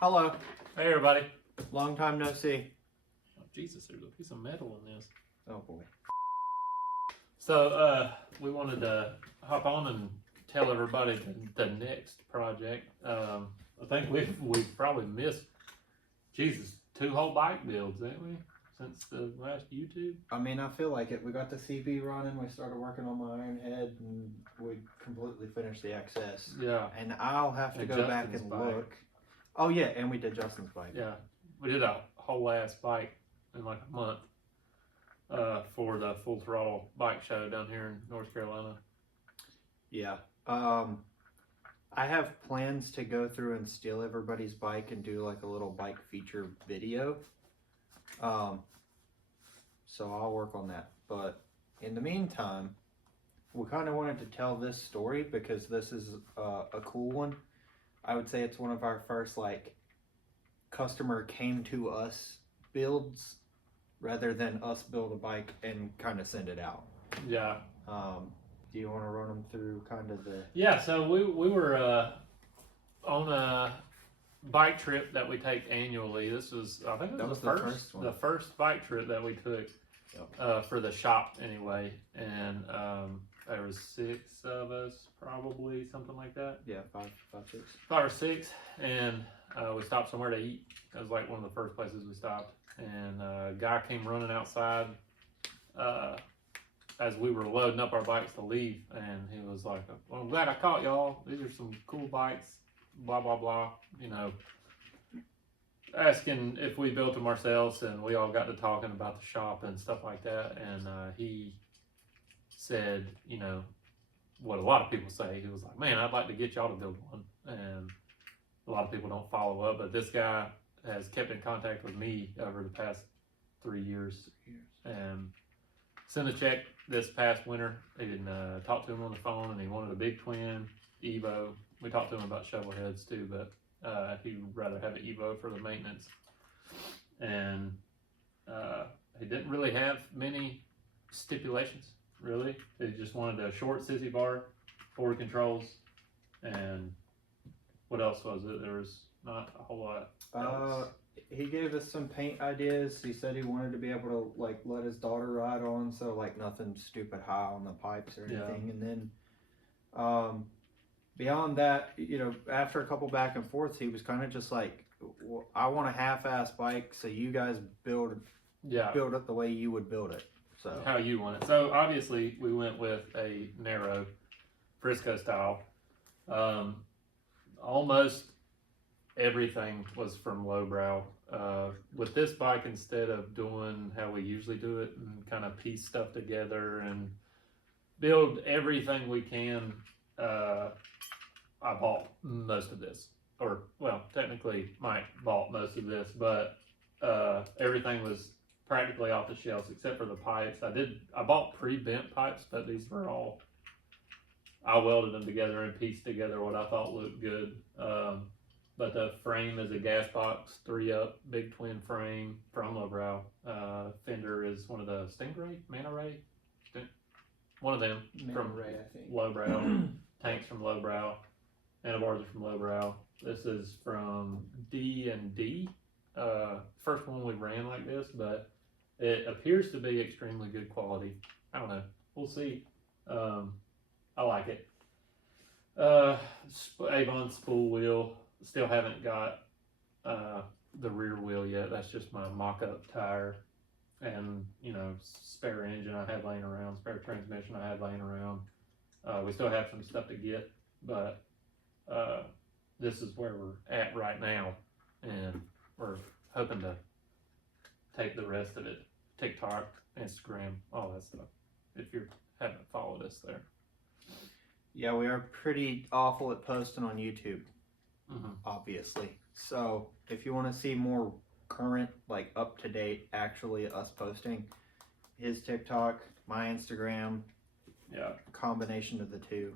Hello. Hey everybody. Long time no see. Oh, Jesus, there's a piece of metal in this. Oh boy. So we wanted to hop on and tell everybody the next project. I think we've probably missed, Jesus, 2 whole bike builds, ain't we? Since the last YouTube. I mean, I feel like it. We got the CB running. We started working on my iron head, and we completely finished the XS. Yeah. And I'll have to And go back Justin's and bike. look. Oh yeah, and we did Justin's bike. Yeah. We did a whole ass bike in like a month for the Full Throttle bike show down here in North Carolina. Yeah. I have plans to go through and steal everybody's bike and do like a little bike feature video. So I'll work on that. But in the meantime, we kind of wanted to tell this story because this is a cool one. I would say it's one of our first like customer came to us builds rather than us build a bike and kind of send it out. Yeah. Do you want to run them through kind of the... Yeah, so we were on a bike trip that we take annually. This was, I think it was the first bike trip that we took for the shop anyway. And there was 6 of us, probably, something like that. Yeah, 5, 6. 5 or 6, and we stopped somewhere to eat. That was like one of the first places we stopped. And a guy came running outside as we were loading up our bikes to leave, and he was like, well, I'm glad I caught y'all. These are some cool bikes, blah, blah, blah. You know, asking if we built them ourselves, and we all got to talking about the shop and stuff like that. And he said, you know, what a lot of people say. He was like, man, I'd like to get y'all to build one. And a lot of people don't follow up, but this guy has kept in contact with me over the past 3 years. And sent a check this past winter. He didn't talk to him on the phone, and he wanted a big twin Evo. We talked to him about shovel heads too, but he'd rather have an Evo for the maintenance. And he didn't really have many stipulations, really. He just wanted a short sissy bar, 4 controls, and what else was it? There was not a whole lot. He gave us some paint ideas. He said he wanted to be able to like let his daughter ride on, so like nothing stupid high on the pipes or anything. Yeah. And then beyond that, you know, after a couple back and forths, he was kind of just like, well, I want a half-ass bike, so you guys build it the way you would build it. So how you want it. So obviously we went with a narrow Frisco style. Almost everything was from lowbrow. With this bike, instead of doing how we usually do it and kind of piece stuff together and build everything we can, I bought most of this. Or, well, technically Mike bought most of this, but everything was practically off the shelves except for the pipes. I bought pre-bent pipes, but these were all, I welded them together and pieced together what I thought looked good. But the frame is a gas box, 3-up, big twin frame from lowbrow. Fender is one of the Stingray, Manta Ray, one of them from Ray, I think. lowbrow. Tanks from lowbrow, handlebars are from lowbrow. This is from D&D. First one we ran like this, but it appears to be extremely good quality. I don't know. We'll see. I like it. Avon spool wheel. Still haven't got the rear wheel yet. That's just my mock-up tire, and you know, spare engine I had laying around, spare transmission I had laying around. We still have some stuff to get, but this is where we're at right now, and we're hoping to take the rest of it. TikTok, Instagram, all that stuff. If you haven't followed us there. Yeah, we are pretty awful at posting on YouTube. Obviously. So if you want to see more current, like up to date, actually us posting, his TikTok, my Instagram, combination of the two.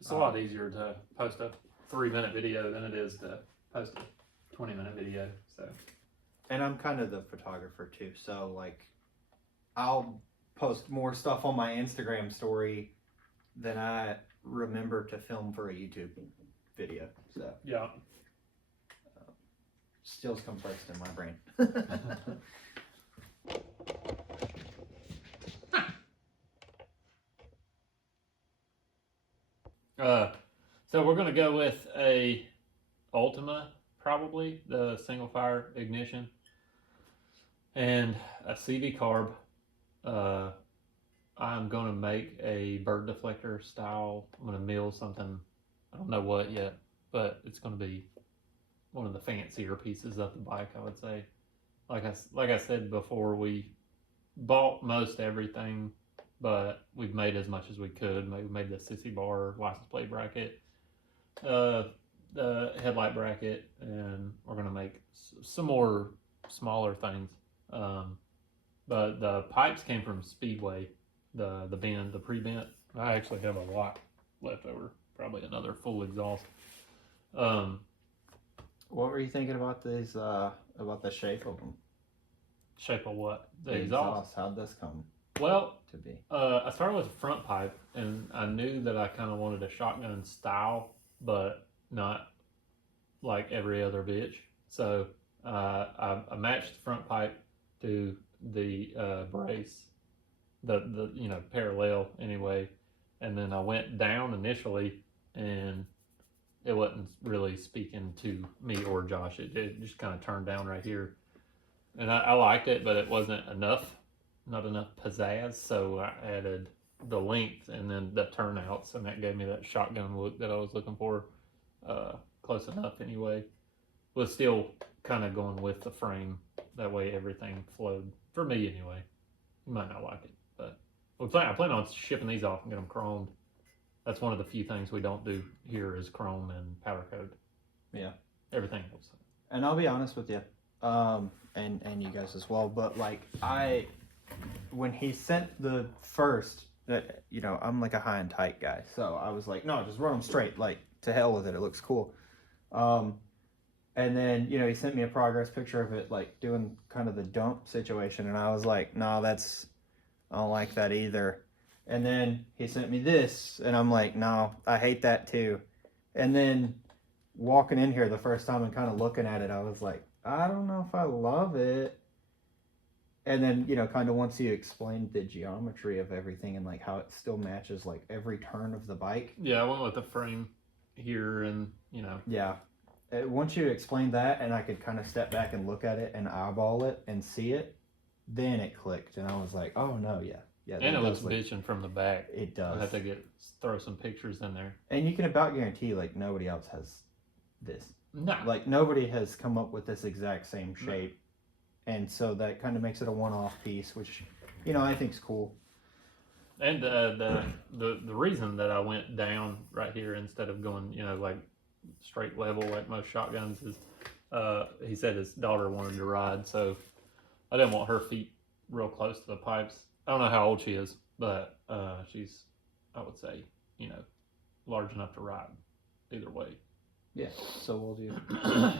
It's a lot easier to post a 3-minute video than it is to post a 20-minute video. So, and I'm kind of the photographer too, so like I'll post more stuff on my Instagram story than I remember to film for a YouTube video. So yeah. still's compressed in my brain. So we're gonna go with a Ultima, probably the single fire ignition, and a CV carb. I'm gonna make a bird deflector style. I'm gonna mill something. I don't know what yet, but it's gonna be one of the fancier pieces of the bike, I would say. Like I said before, we bought most everything, but we've made as much as we could. We made the sissy bar, license plate bracket, the headlight bracket, and we're gonna make some more smaller things. But the pipes came from Speedway, the bend, the pre-bent. I actually have a lot left over, probably another full exhaust. What were you thinking about these? About the shape of them? Shape of what? The exhaust. How'd this come Well, to be? I started with a front pipe, and I knew that I kind of wanted a shotgun style, but not like every other bitch. So I matched the front pipe to the brace, the parallel anyway, and then I went down initially, and it wasn't really speaking to me or Josh. It just kind of turned down right here, and I liked it, but it wasn't enough, not enough pizzazz. So I added the length and then the turnouts, and that gave me that shotgun look that I was looking for. Close enough anyway. Was still kind of going with the frame. That way everything flowed for me anyway. You might not like it, but I plan on shipping these off and get them chromed. That's one of the few things we don't do here is chrome and powder coat. Yeah. Everything else. And I'll be honest with you, and you guys as well, but like when he sent the first, I'm like a high and tight guy, so I was like, no, just run them straight, like to hell with it. It looks cool. And then, he sent me a progress picture of it, like doing kind of the dump situation, and I was like, no, I don't like that either. And then he sent me this, and I'm like, no, I hate that too. And then walking in here the first time and kind of looking at it, I was like, I don't know if I love it. And then, kind of once you explained the geometry of everything and like how it still matches like every turn of the bike. Yeah, I went with the frame here and, Yeah. Once you explained that and I could kind of step back and look at it and eyeball it and see it, then it clicked. And I was like, oh no, yeah. Yeah, and it looks bitching from the back. It does. I have to throw some pictures in there. And you can about guarantee like nobody else has this. No. Like nobody has come up with this exact same shape. No. And so that kind of makes it a one-off piece, which, I think is cool. And the reason that I went down right here instead of going, like straight level like most shotguns is he said his daughter wanted to ride, so I didn't want her feet real close to the pipes. I don't know how old she is, but she's, I would say, large enough to ride either way. Yeah, so we'll do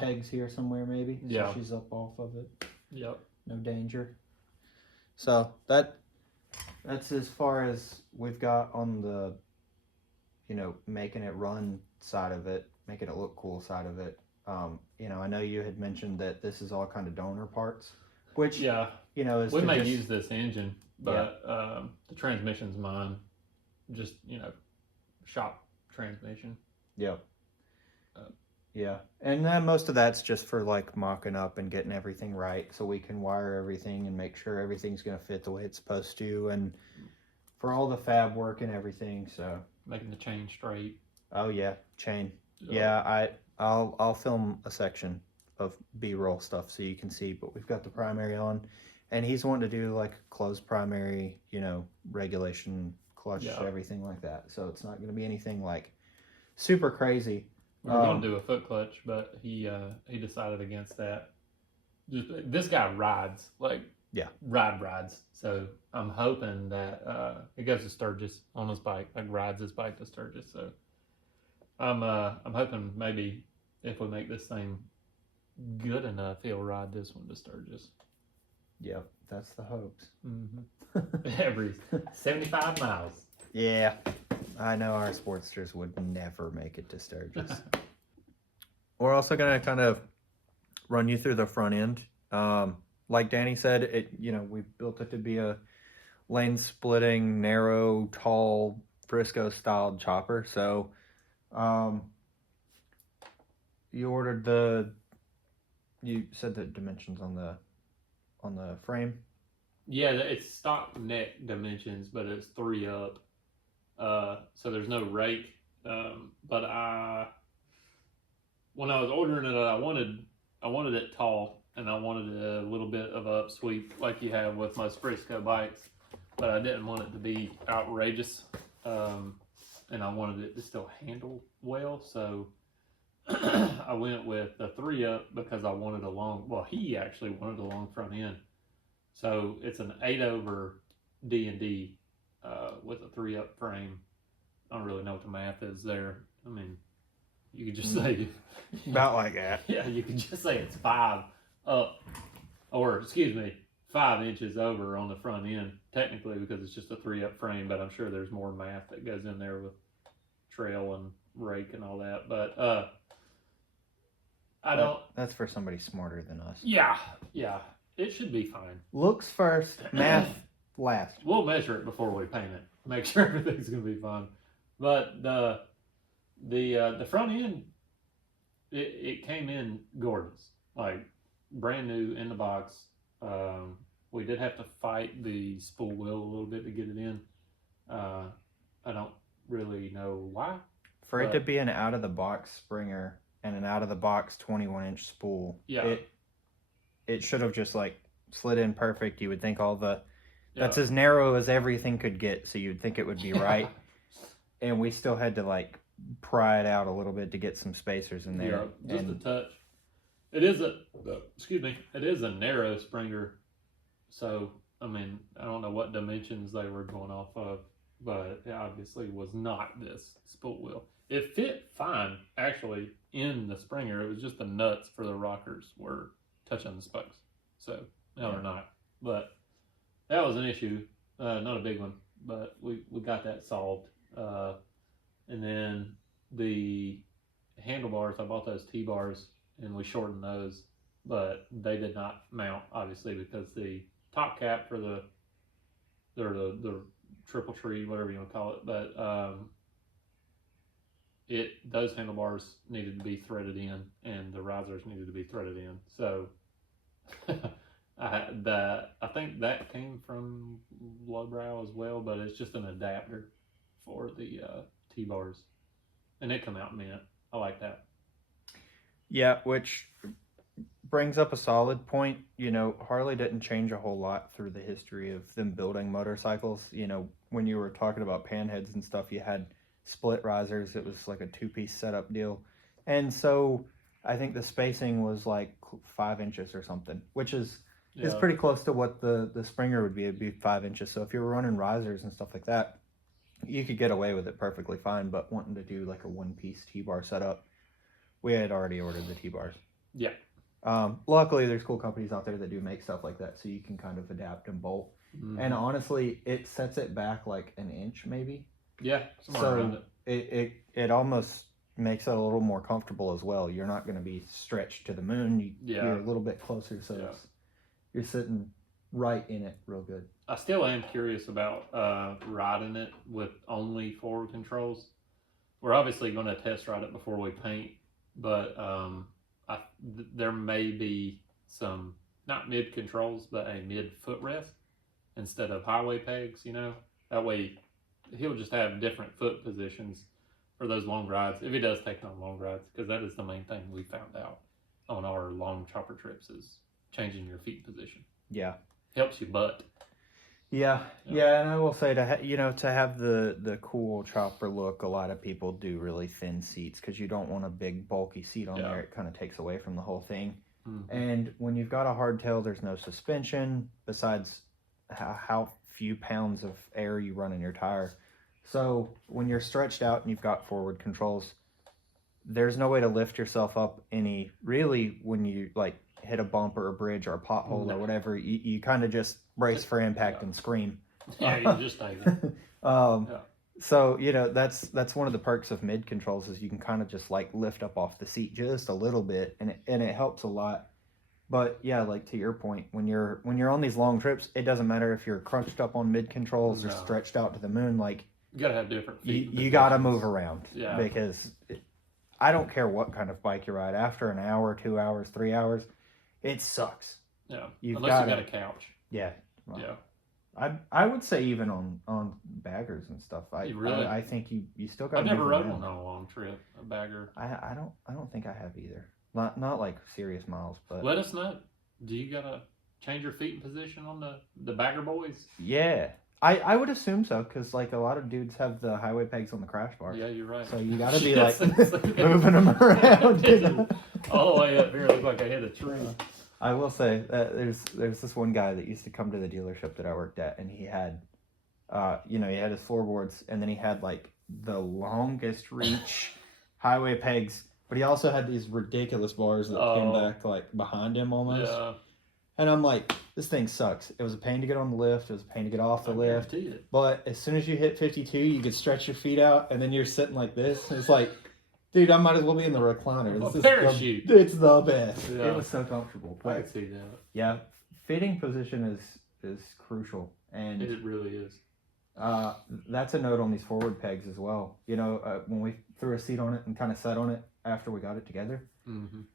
pegs here somewhere maybe. Yeah. So she's up off of it. Yep. No danger. So that's as far as we've got on the, making it run side of it, making it look cool side of it. I know you had mentioned that this is all kind of donor parts, which, is we may use this engine, but the transmission's mine. Just, shop transmission. Yep. Yeah. And then most of that's just for like mocking up and getting everything right so we can wire everything and make sure everything's going to fit the way it's supposed to, and for all the fab work and everything. So making the chain straight. Oh yeah, chain. Yeah, I'll film a section of B-roll stuff so you can see, but we've got the primary on, and he's wanting to do like closed primary, regulation, clutch, everything like that. So it's not going to be anything like super crazy. We were going to do a foot clutch, but he decided against that. Just this guy rides rides. So I'm hoping that he goes to Sturgis on his bike, like rides his bike to Sturgis. So I'm hoping maybe if we make this thing good enough, he'll ride this one to Sturgis. Yep, that's the hopes. Mm-hmm. Every 75 miles. Yeah, I know our Sportsters would never make it to Sturgis. We're also going to kind of run you through the front end. Like Danny said, we built it to be a lane splitting, narrow, tall, Frisco styled chopper. So, you said the dimensions on the frame. Yeah, it's stock neck dimensions, but it's 3 up. So there's no rake. But when I was ordering it, I wanted it tall, and I wanted a little bit of upsweep like you have with most Frisco bikes, but I didn't want it to be outrageous, and I wanted it to still handle well. So I went with the 3 up because I wanted a long. Well, he actually wanted a long front end, so it's an 8 over D&D with a 3 up frame. I don't really know what the math is there. I mean, you could just say about like that. Yeah, you could just say it's 5 up, or 5 inches over on the front end, technically, because it's just a 3 up frame. But I'm sure there's more math that goes in there with trail and rake and all that. But That's for somebody smarter than us. Yeah, it should be fine. Looks first, math last. We'll measure it before we paint it. Make sure everything's gonna be fine. But the front end, it came in gorgeous, like brand new in the box. We did have to fight the spool wheel a little bit to get it in. I don't really know why. For it to be an out of the box Springer and an out of the box 21-inch spool, it should have just like slid in perfect. You would think that's as narrow as everything could get, so you'd think it would be right. And we still had to like pry it out a little bit to get some spacers in there. Yeah, just a touch. It is a narrow Springer, so I mean, I don't know what dimensions they were going off of, but it obviously was not this spool wheel. It fit fine, actually, in the Springer. It was just the nuts for the rockers were touching the spokes. So, no, they're not. But that was an issue. Not a big one, but we got that solved. And then the handlebars, I bought those T-bars, and we shortened those, but they did not mount, obviously, because the top cap for the triple tree, whatever you want to call it, but those handlebars needed to be threaded in, and the risers needed to be threaded in. So I think that came from Lowbrow as well, but it's just an adapter for the T-bars, and it come out mint. I like that. Yeah, which brings up a solid point. Harley didn't change a whole lot through the history of them building motorcycles. When you were talking about panheads and stuff, you had split risers. It was like a 2-piece setup deal. And so I think the spacing was like 5 inches or something, which is pretty close to what the Springer would be. It'd be 5 inches. So if you were running risers and stuff like that, you could get away with it perfectly fine. But wanting to do like a 1-piece T-bar setup, we had already ordered the T-bars. Yeah. Luckily, there's cool companies out there that do make stuff like that, so you can kind of adapt and bolt. Mm-hmm. And honestly, it sets it back like an inch, maybe. Yeah, so it almost makes it a little more comfortable as well. You're not going to be stretched to the moon. You're a little bit closer, so you're sitting right in it real good. I still am curious about riding it with only forward controls. We're obviously going to test ride it before we paint, but there may be some, not mid controls, but a mid footrest instead of highway pegs, That way he'll just have different foot positions for those long rides, if he does take on long rides, because that is the main thing we found out on our long chopper trips is changing your feet position. Yeah. Helps you butt. Yeah, and I will say to have the cool chopper look, a lot of people do really thin seats because you don't want a big bulky seat on there. It kind of takes away from the whole thing. Mm-hmm. And when you've got a hardtail, there's no suspension besides how few pounds of air you run in your tire. So when you're stretched out and you've got forward controls, there's no way to lift yourself up any. Really, when you like hit a bump or a bridge or a pothole or whatever, you kind of just brace for impact and scream. Yeah, you just take it. So that's one of the perks of mid controls is you can kind of just like lift up off the seat just a little bit, and it helps a lot. But yeah, like to your point, when you're on these long trips, it doesn't matter if you're crunched up on mid controls or No. stretched out to the moon. Like You gotta have different feet. you got to move around Yeah. because I don't care what kind of bike you ride. After an hour, 2 hours, 3 hours, it sucks. Yeah. You've Unless you got a couch. Yeah. Well, yeah. I would say even on baggers and stuff. I think you still got. I've never rode one on a long trip. A bagger. I don't think I have either. Not like serious miles, but let us know. Do you gotta change your feet in position on the bagger boys? Yeah, I would assume so because like a lot of dudes have the highway pegs on the crash bar. Yeah, you're right. So you gotta be like moving them around. All the way up here, look like I hit a tree. I will say that there's this one guy that used to come to the dealership that I worked at, and he had, he had his floorboards, and then he had like the longest reach highway pegs, but he also had these ridiculous bars that came back like behind him almost. Yeah. And I'm like, this thing sucks. It was a pain to get on the lift. It was a pain to get off the lift. But as soon as you hit 52, you could stretch your feet out, and then you're sitting like this. And it's like, dude, I might as well be in the recliner. This parachute. It's the best. Yeah. It was so comfortable. I can see that. Yeah, fitting position is crucial, and it really is. That's a note on these forward pegs as well. When we threw a seat on it and kind of sat on it after we got it together,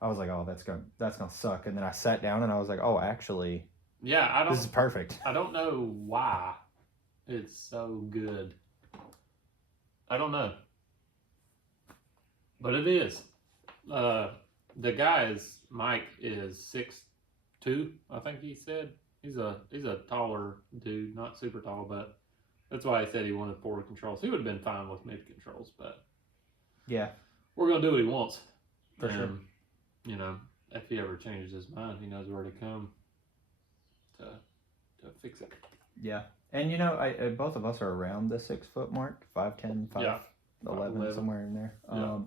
I was like, oh, that's gonna suck. And then I sat down and I was like, oh, actually, yeah, this is perfect. I don't know why it's so good. I don't know. But it is. The guy's Mike is 6'2", I think he said. He's a taller dude, not super tall, but that's why he said he wanted forward controls. He would have been fine with mid controls, but yeah, we're gonna do what he wants. For sure. If he ever changes his mind, he knows where to come to fix it. Yeah, and both of us are around the 6 foot mark, 5'10", 5'11", somewhere in there. Yeah.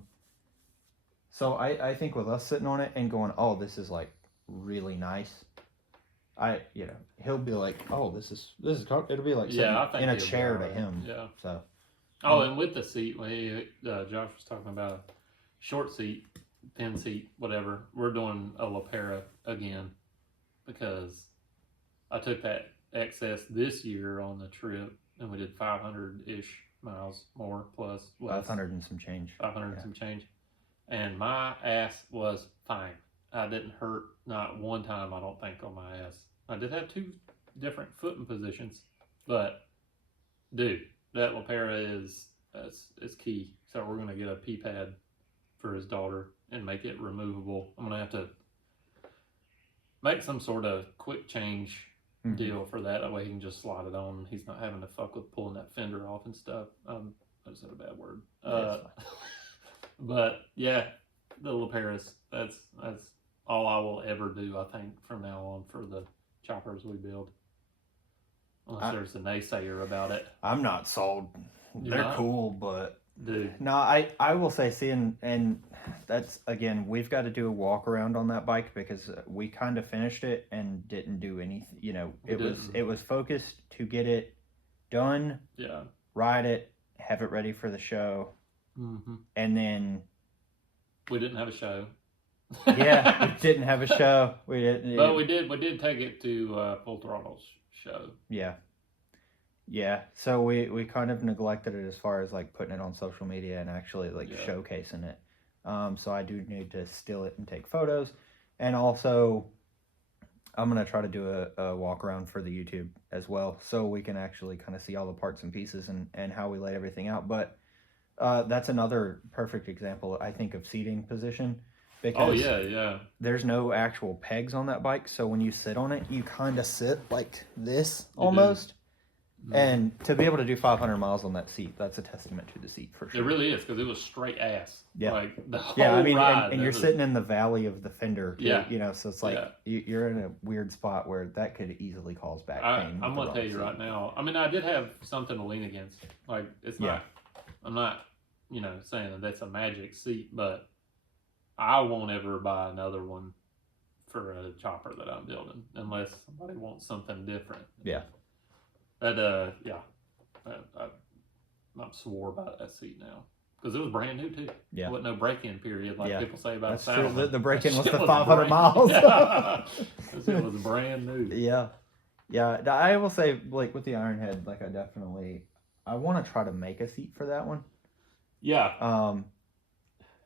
So I think with us sitting on it and going, oh, this is like really nice. He'll be like, oh, this is it'll be like sitting in a chair to him. Yeah. So. Oh, and with the seat, when Josh was talking about a short seat, 10 seat, whatever, we're doing a LaPera again because I took that excess this year on the trip and we did 500-ish miles more plus less. 500 and some change. 500 and some change. And my ass was fine. I didn't hurt not one time, I don't think, on my ass. I did have 2 different footing positions, but dude, that LaPera is key. So we're gonna get a pee pad for his daughter and make it removable. I'm gonna have to make some sort of quick change deal for that. That way he can just slide it on. He's not having to fuck with pulling that fender off and stuff. I just said a bad word. But yeah, the LaPeras, that's all I will ever do, I think, from now on for the choppers we build. Unless there's a naysayer about it. I'm not sold. They're cool, but dude. No, I will say, and that's, again, we've got to do a walk around on that bike because we kind of finished it and didn't do anything. It was focused to get it done, ride it, have it ready for the show, and then we didn't have a show. Yeah, we didn't have a show. We didn't. But we did take it to Full Throttle's show. Yeah. So we kind of neglected it as far as like putting it on social media and actually showcasing it. So I do need to still it and take photos, and also I'm gonna try to do a walk around for the YouTube as well, so we can actually kind of see all the parts and pieces and how we laid everything out. But that's another perfect example, I think, of seating position. Because there's no actual pegs on that bike, so when you sit on it, you kind of sit like this almost. And to be able to do 500 miles on that seat, that's a testament to the seat for sure. It really is, because it was straight ass. Yeah. Like the whole ride. And you're sitting in the valley of the fender. Yeah. So it's like you're in a weird spot where that could easily cause back pain. I'm going to tell you right now. I mean, I did have something to lean against. Like, it's not, I'm not, saying that that's a magic seat, but I won't ever buy another one for a chopper that I'm building unless somebody wants something different. Yeah. I'm swore by that seat now because it was brand new too. Yeah. There wasn't no break-in period like people say about That's saddle. true. The break-in was Shit the 500 brand- miles. Yeah. It was brand new. Yeah. Yeah. I will say, like, with the Ironhead, like, I want to try to make a seat for that one. Yeah.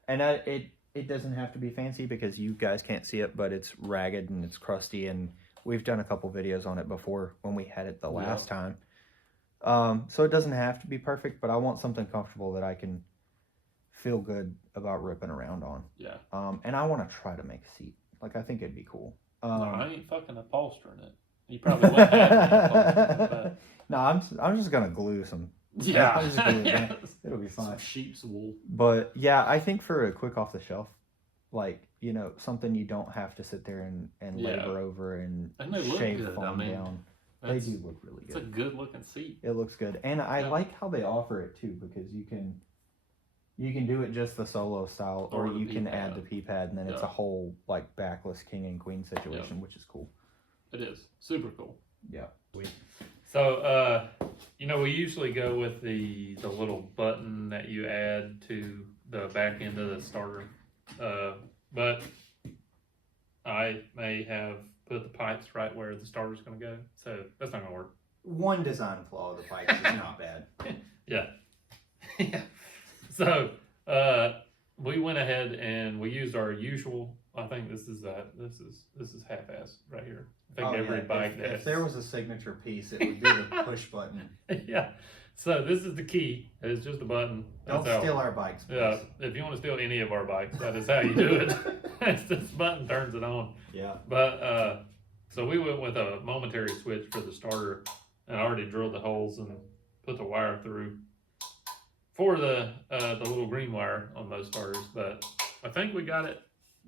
And it doesn't have to be fancy because you guys can't see it, but it's ragged and it's crusty, and we've done a couple videos on it before when we had it the last time. So it doesn't have to be perfect, but I want something comfortable that I can feel good about ripping around on. Yeah. And I want to try to make a seat. Like, I think it'd be cool. No, I ain't fucking upholstering it. You probably wouldn't have any upholstering it, but... No, I'm just gonna glue some. Yeah. I'll just glue it. It'll be fine. Some sheep's wool. But yeah, I think for a quick off the shelf, like, you know, something you don't have to sit there and labor over and they look shave good. foam down. They do look really good. It's a good looking seat. It looks good, and I like how they offer it too, because you can do it just the solo style, or you can add the P pad, and then it's a whole like backless king and queen situation, which is cool. It is super cool. Yeah. So you know, we usually go with the little button that you add to the back end of the starter, but I may have put the pipes right where the starter's going to go, so that's not going to work. One design flaw of the pipes is not bad. Yeah. Yeah. So we went ahead and we used our usual. I think this is half-ass right here. I think every bike if there was a signature piece, it would be the push button. Yeah. So this is the key. It's just a button. Don't steal our bikes, please. Yeah. If you want to steal any of our bikes, that is how you do it. It's this button turns it on. Yeah. But so we went with a momentary switch for the starter, and I already drilled the holes and put the wire through for the little green wire on those starters. But I think we got it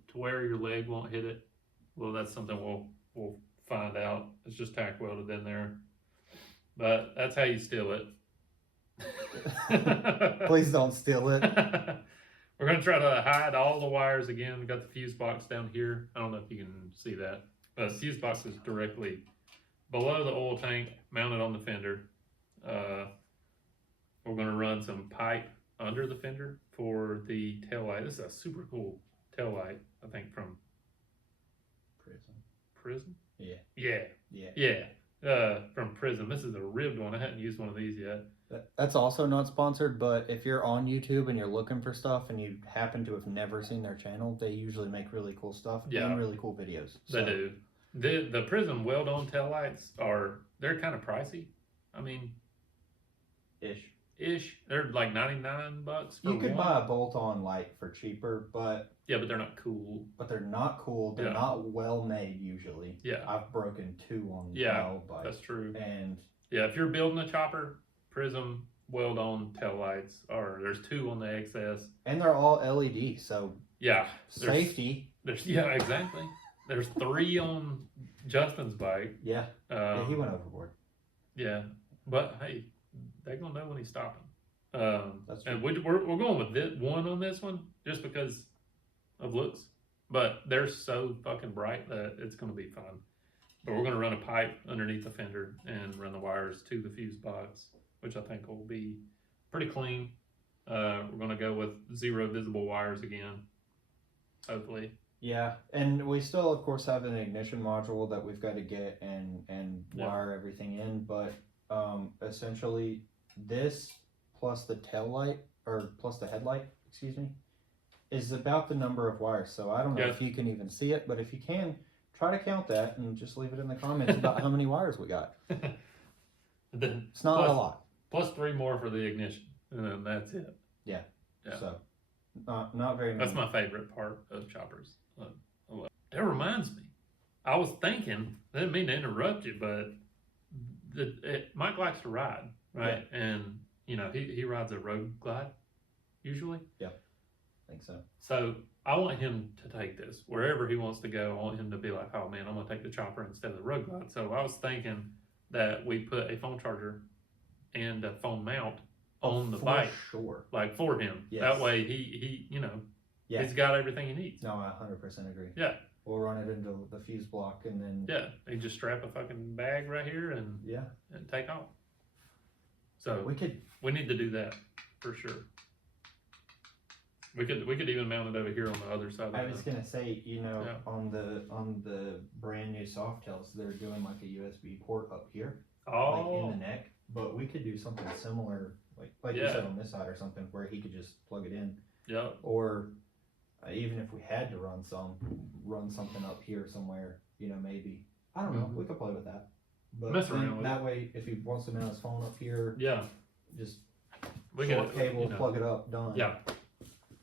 to where your leg won't hit it. Well, that's something we'll find out. It's just tack welded in there. But that's how you steal it. Please don't steal it. We're going to try to hide all the wires again. We got the fuse box down here. I don't know if you can see that. The fuse box is directly below the oil tank, mounted on the fender. We're going to run some pipe under the fender for the tail light. This is a super cool tail light, I think, from Prism? Yeah. From Prism. This is a ribbed one. I hadn't used one of these yet. That's also not sponsored, but if you're on YouTube and you're looking for stuff and you happen to have never seen their channel, they usually make really cool stuff and really cool videos. They do. The Prism weld-on taillights they're kind of pricey. I mean, ish. They're like $99 for You could buy a bolt-on light for cheaper, but but they're not cool. They're not well made usually. Yeah. I've broken 2 on bike. That's true. And if you're building a chopper, Prism weld-on taillights there's 2 on the XS. And they're all LED, so safety. Exactly. There's 3 on Justin's bike. Yeah. He went overboard. Yeah. But hey, they're gonna know when he's stopping. That's true. And we're going with this one on this one just because of looks, but they're so fucking bright that it's gonna be fun. But we're gonna run a pipe underneath the fender and run the wires to the fuse box, which I think will be pretty clean. We're gonna go with 0 visible wires again, hopefully. Yeah, and we still, of course, have an ignition module that we've got to get and wire everything in, but essentially this plus the headlight, excuse me, is about the number of wires. So I don't know if you can even see it, but if you can, try to count that and just leave it in the comments about how many wires we got. It's not a lot. Plus 3 more for the ignition, and then that's it. Yeah. So not very many. That's my favorite part of choppers. That reminds me, I was thinking, I didn't mean to interrupt you, but Mike likes to ride, right? Yeah. And you know, he rides a road glide usually. Yeah, I think so. So I want him to take this wherever he wants to go. I want him to be like, oh man, I'm gonna take the chopper instead of the road glide. So I was thinking that we put a phone charger and a phone mount on the bike, like for him. Yes. That way he you know, he's got everything he needs. No, I 100% agree. Yeah. We'll run it into the fuse block and then... Yeah, you just strap a fucking bag right here and take off. So we need to do that for sure. We could even mount it over here on the other side. I was gonna say, Yeah. on the brand new Softails, they're doing like a USB port up here, Oh, like in the neck. But we could do something similar, like you Yeah. said on this side or something, where he could just plug it in. yeah. Or even if we had to run something up here somewhere, maybe. I don't know. Mhm. We could play with that. But Mess then around with that way, if he wants to mount his phone up here, Yeah. just We short could cable, plug it up, done. Yeah.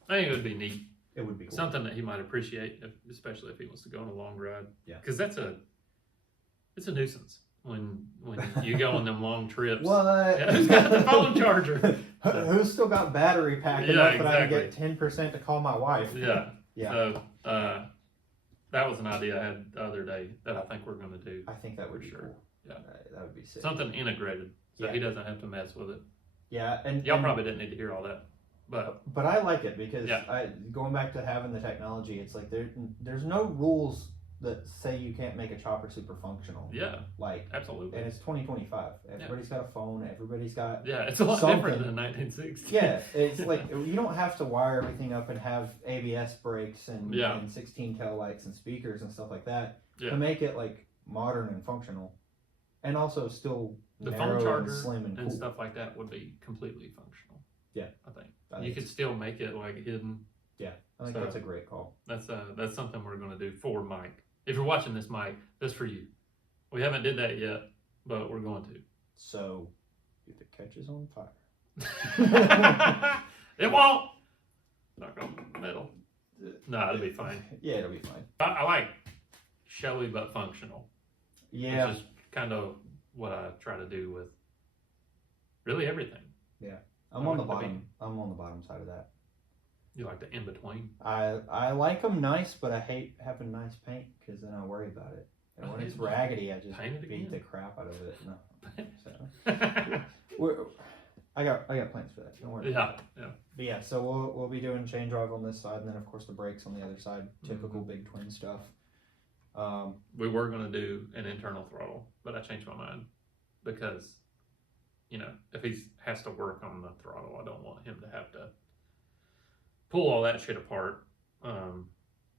I think it would be neat. It would be cool. Something that he might appreciate, especially if he wants to go on a long ride. Yeah. Because it's a nuisance when you go on them long trips. What? Yeah, who's got the phone charger? Who's still got battery pack enough that I can get 10% to call my wife? Yeah. Yeah. So that was an idea I had the other day that I think we're going to do. I think that would be sure. cool. Yeah. That would be sick. Something integrated, so he doesn't have to mess with it. Yeah, and Y'all probably didn't need to hear all that, but I like it because Yeah. going back to having the technology, it's like there's no rules that say you can't make a chopper super functional. yeah, Like, absolutely. and it's 2025. Everybody's got a phone. Everybody's got Yeah, it's a lot different than 1960. Yeah, it's like you don't have to wire everything up and have ABS brakes and 16 tail lights and speakers and stuff like that Yeah. to make it like modern and functional, and also still The narrow phone charger and slim and cool. stuff like that would be completely functional. Yeah. I think I you think could still make it like hidden. I think So- that's a great call. That's something we're going to do for Mike. If you're watching this, Mike, that's for you. We haven't did that yet, but we're going to. So, if it catches on fire, It won't. Knock on metal. No, it'll be fine. Yeah, it'll be fine. I like showy but functional. Yeah, Which is kind of what I try to do with really everything. I'm on the bottom. I'm on the bottom side of that. You like the in between. I like them nice, but I hate having nice paint because then I worry about it. And when it's raggedy, I just Paint it beat again. the crap out of it. No. So, I got plans for that. Don't worry. Yeah. But yeah, so we'll be doing chain drive on this side, and then of course the brakes on the other side. Typical big twin stuff. We were going to do an internal throttle, but I changed my mind because, if he has to work on the throttle, I don't want him to have to pull all that shit apart.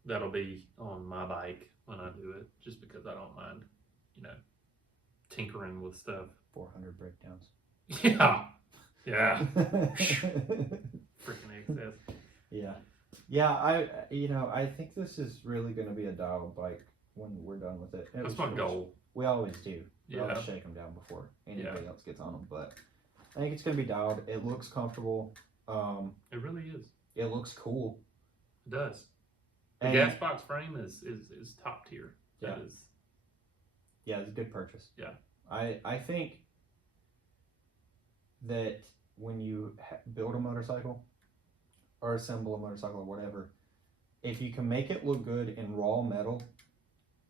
That'll be on my bike when I do it, just because I don't mind, tinkering with stuff. 400 breakdowns. Yeah. Freaking excess. Yeah. I think this is really going to be a dialed bike when we're done with it. That's my goal. We always do. We always Yeah. shake them down before anybody else gets on them, but I think it's going to be dialed. It looks comfortable. It really is. It looks cool. It does. The And- gas box frame is top tier. Yeah. That is. Yeah, it's a good purchase. Yeah. I think that when you build a motorcycle or assemble a motorcycle or whatever, if you can make it look good in raw metal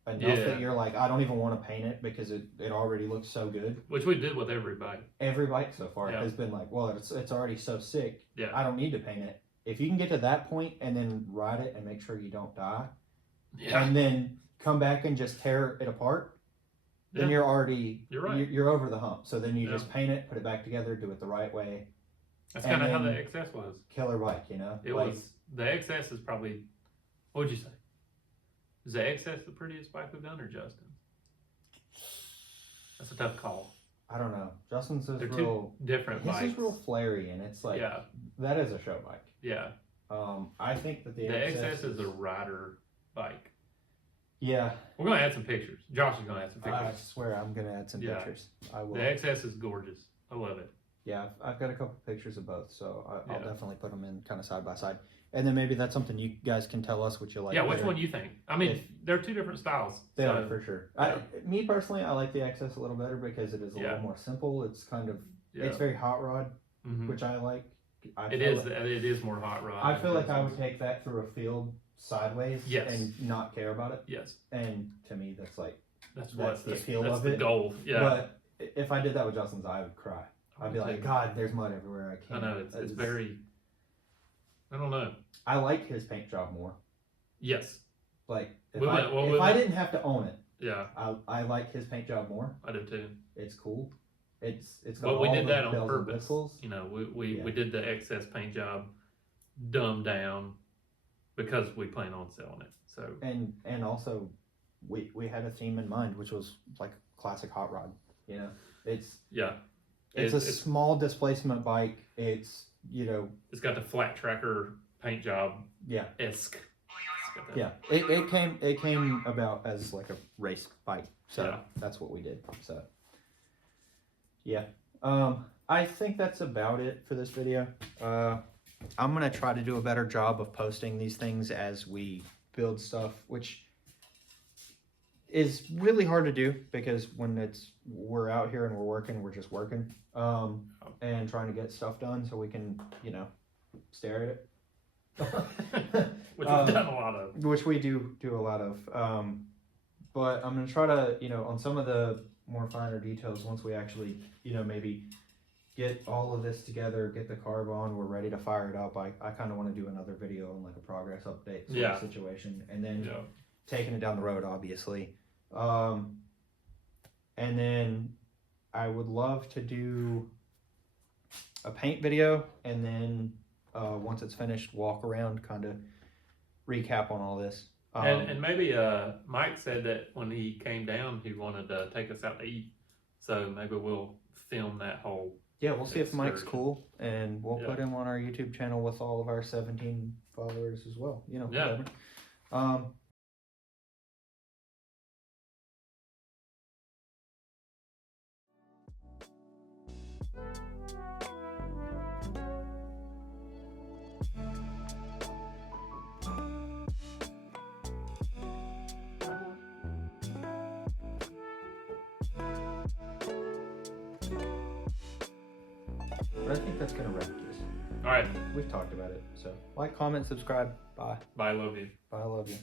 enough that you're like, I don't even want to paint it because it already looks so good. Which we did with every bike. Every bike so far has been like, well, it's already so sick. Yeah. I don't need to paint it. If you can get to that point and then ride it and make sure you don't die, Yeah. and then come back and just tear it apart, then Yeah. you're already You're right. you're over the hump. So then you Yeah. just paint it, put it back together, do it the right way. That's and kind of how the then- XS was. Killer bike, It was. The XS is probably. What would you say? Is the XS the prettiest bike we've done, or Justin's? That's a tough call. I don't know. Justin's is They're real. two different His bikes. is real flary, and it's like that is a show bike. Yeah. I think that the XS is a rider bike. Yeah. We're gonna add some pictures. Josh is gonna add some I pictures. swear I'm gonna add some Yeah. pictures. I will. The XS is gorgeous. I love it. Yeah, I've got a couple pictures of both, so I'll Yeah. definitely put them in kind of side by side. And then maybe that's something you guys can tell us what you like. Yeah, which better. one you think? I mean, they're two different styles. They so- are for sure. yeah. Me personally, I like the XS a little better because it is a little more simple. It's kind of it's very hot rod, Mhm. which I like. It is more hot rod. I feel like I would take that through a field sideways Yes. and not care about it. Yes. And to me, that's like That's the appeal that's of the it. goal. Yeah. But if I did that with Justin's, I would cry. I'd be would like, too. God, there's mud everywhere. I I can't. know it's very. I don't know. I like his paint job more. Yes. Like if We I, went- well, if we I went- didn't have to own it, Yeah, I like his paint job more. I do too. It's cool. It's got But we all did the that on bells and purpose. whistles. We did the XS paint job dumbed down because we plan on selling it. So and also we had a theme in mind, which was like classic hot rod. You know, it's a small displacement bike. It's it's got the flat tracker paint job. Yeah. Esque. Yeah. It came about as like a race bike, so that's what we did. So yeah. I think that's about it for this video. I'm gonna try to do a better job of posting these things as we build stuff, which is really hard to do because when we're out here and we're just working, and trying to get stuff done so we can, stare at it. Which we've done a lot of. Which we do a lot of. But I'm gonna try to, on some of the more finer details, once we actually, maybe get all of this together, get the carb on, we're ready to fire it up. I kind of want to do another video on like a progress update sort of situation, and then taking it down the road, obviously. And then I would love to do a paint video, and then once it's finished, walk around, kind of recap on all this. And maybe Mike said that when he came down, he wanted to take us out to eat. So maybe we'll film that whole. Yeah, we'll see if Mike's cool, and we'll put him on our YouTube channel with all of our 17 followers as well. Whatever. But I think that's gonna wrap this. All right. We've talked about it. So like, comment, subscribe. Bye. Bye. Love you. Bye. I love you.